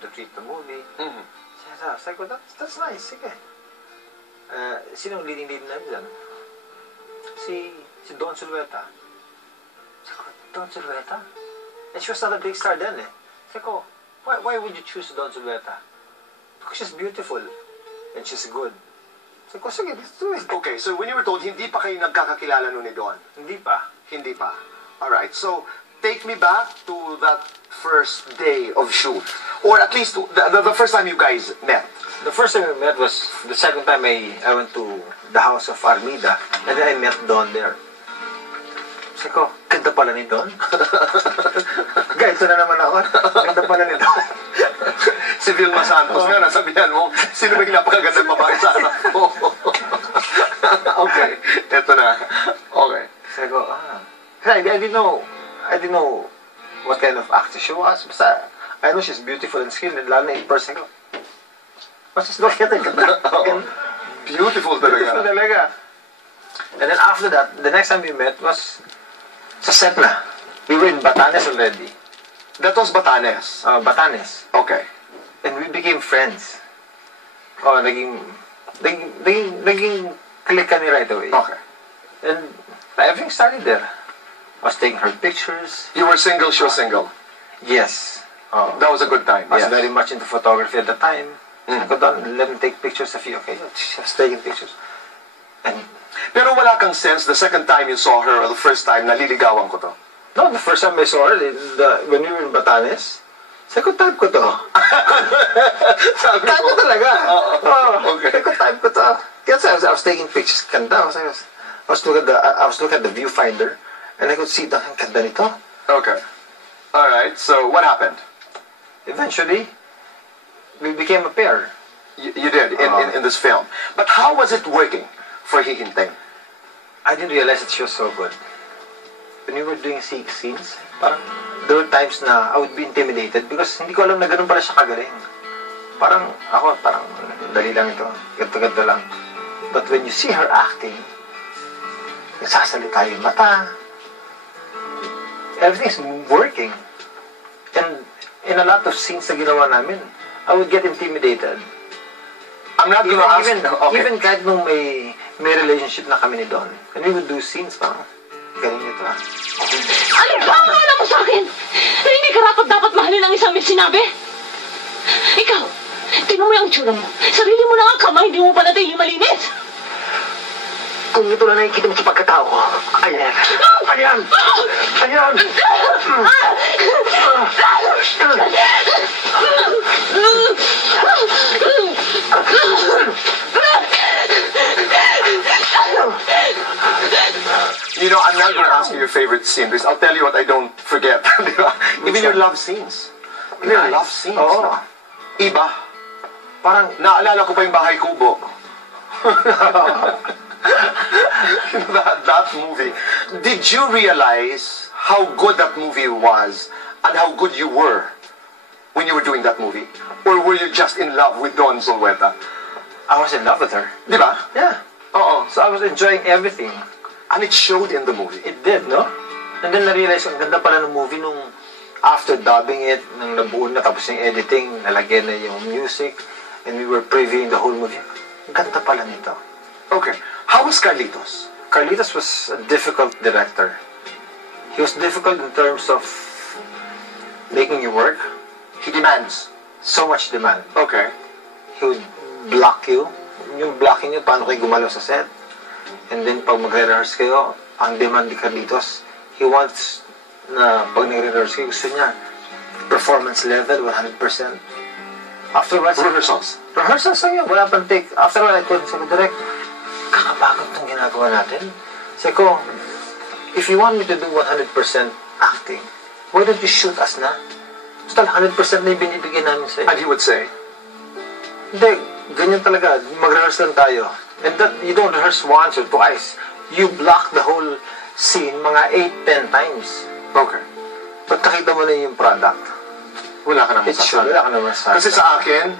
to treat the movie. Mm-hmm. Sabi ko, that's nice, sige. Sinong leading namin dyan? Si Don Zulueta. Sabi ko, Don Zulueta? And she was not a big star then eh. Sabi ko, why would you choose Don Zulueta? Because she's beautiful and she's good. Sabi ko, sige, let's do it. Okay, so when you were told, hindi pa kayo nagkakakilala nun ni Don? Hindi pa. Hindi pa. Alright, so take me back to that first day of shoot. Or at least the first time you guys met. The first time we met was the second time I went to the house of Armida. And then I met Don there. Sabi ko, ganda pala ni Don. Guys, ito na naman ako. Ganda pala ni Don. Si Vilma Santos nga, nasabihan mo, sino ba yung napakagandang babae sa anak mo? Okay, ito na. Okay. Sabi ko, I didn't know what kind of actress she was. Basta, I know she's beautiful and skilled, and lalo na in person ko. Mas just look at it. Beautiful talaga. Beautiful talaga. And then after that, the next time we met was sa set na. We were in Batanes already. That was Batanes? Batanes. Okay. And we became friends. Oh, naging click kami right away. Okay. And everything started there. I was taking her pictures. You were single, she was single? Yes. That was a good time. I was yes. very much into photography at the time. I could let me take pictures of you. Okay, she was taking pictures. And pero wala kang sense the second time you saw her or the first time naliligawan ko to? No, the first time I saw her, when we were in Batanes, sabi ko, type ko to. Type ko talaga. Okay. Sabi ko, type ko to. Kasi I was taking pictures. Ganda. I was looking at the viewfinder and I could see the ganda nito. Okay. Alright, so what happened? Eventually, we became a pair. You did, in this film. But how was it working for Hihinteng? I didn't realize that she was so good. When we were doing scenes, parang there were times na I would be intimidated because hindi ko alam na ganun pala siya kagaling. Parang dali lang ito, ganto lang. But when you see her acting, nagsasalita yung mata, everything's working. And in a lot of scenes na ginawa namin, I would get intimidated. I'm not gonna ask... Even kahit nung may relationship na kami ni Don, and we would do scenes, parang galing nito ah. Ano ba ang alam mo sa akin? Na hindi karapat dapat mahalin ang isang may sinabi? Ikaw, tingnan mo yung tsura mo. Sarili mo na ang kamay, hindi mo pa natin malinis. Kung ito na nakikita mo sa pagkatao ko, ayan. Ayan! Ayan! You know, I'm not going to ask you your favorite scene because I'll tell you what I don't forget. Even your love scenes. Even your love scenes. Oo. Iba. Parang naalala ko pa yung Bahay Kubo. that movie. Did you realize how good that movie was and how good you were when you were doing that movie? Or were you just in love with Don Zulueta? I was in love with her. Di ba? Yeah. Oo. So I was enjoying everything. And it showed in the movie. It did, no? And then na-realize, ang ganda pala ng movie nung after dubbing it, nang nabuo na, tapos yung editing, nalagyan na yung music, and we were previewing the whole movie. Ang ganda pala nito. Okay. How was Carlitos? Carlitos was a difficult director. He was difficult in terms of making you work. He demands. So much demand. Okay. He would block you. Yung blocking niyo, paano kayo gumalaw sa set. And then, pag magre-rehearse kayo, ang demand ni Carlitos, he wants na pag nagre-rehearse kayo, gusto niya, performance level, 100%. Afterwards, rehearsals lang yun, wala pang take. After all, I told him, sabi ko, Direk, kakapagod itong ginagawa natin. Sabi ko, if you want me to do 100% acting, why don't you shoot us na? Total, 100% na yung binibigyan namin sa'yo. And he would say, hindi, ganyan talaga, mag-rehearse lang tayo. And that, you don't rehearse once or twice. You block the whole scene mga 8-10 times. Okay. Pag nakita mo na yung product, wala ka naman it's sure, wala ka naman sa... Kasi sa akin,